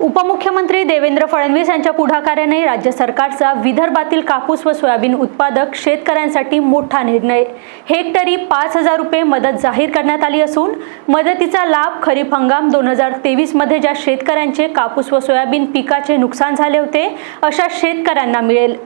उपमुख्यमंत्री देवेंद्र फडणवीस यांच्या पुढाकाराने राज्य सरकारचा विदर्भातील कापूस व सोयाबीन उत्पादक शेतकऱ्यांसाठी मोठा निर्णय। हेक्टरी 5,000 रुपये मदत जाहीर करण्यात आली असून मदतीचा लाभ खरीप हंगाम 2023 मध्ये ज्या शेतकऱ्यांचे कापूस व सोयाबीन पिकाचे नुकसान झाले होते अशा शेतकऱ्यांना मिळेल।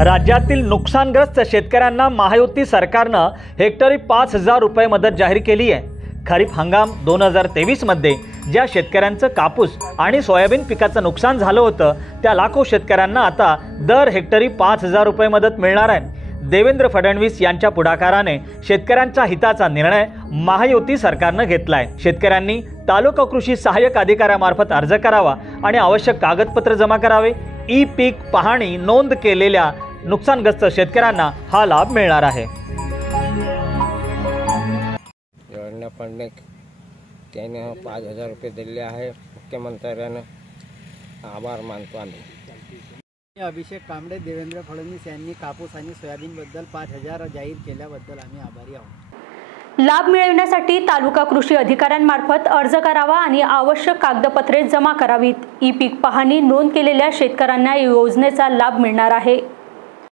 राज्यातील नुकसानग्रस्त शेतकऱ्यांना महायुती सरकारनं हेक्टरी 5,000 रुपये मदत जाहीर केली आहे। खरीप हंगाम 2023 मध्ये ज्या शेतकऱ्यांचं कापूस आणि सोयाबीन पिकाचं नुकसान झालं होतं त्या लाखो शेतकऱ्यांना आता दर हेक्टरी 5,000 रुपये मदत मिळणार आहे। देवेंद्र फडणवीस यांच्या पुढाकाराने शेतकऱ्यांच्या हिताचा निर्णय महायुती सरकारनं घेतलाय। शेतकऱ्यांनी तालुका कृषी सहाय्यक अधिकाऱ्यामार्फत अर्ज करावा आणि आवश्यक कागदपत्र जमा करावे। ई पीक पाहणी नोंद केलेल्या नुकसानग्रस्त शेतकऱ्यांना हा लाभ मिळणार आहे। योजना फंड त्याने 5,000 रुपये दिले आहे। मुख्यमंत्र्यांना आभार मानतो आम्ही। अभिषेक कांबळे देवेंद्र फडणवीस यांनी कापूस आणि सोयाबीन बद्दल 5,000 जाहीर केल्याबद्दल आम्ही आभारी आहोत। लाभ मिळविण्यासाठी तालुका कृषी अधिकाऱ्यांमार्फत अर्ज करावा आणि आवश्यक कागदपत्रे जमा करावीत। ई पीक पाहणी नोंद केलेल्या शेतकऱ्यांना योजनेचा लाभ मिळणार आहे।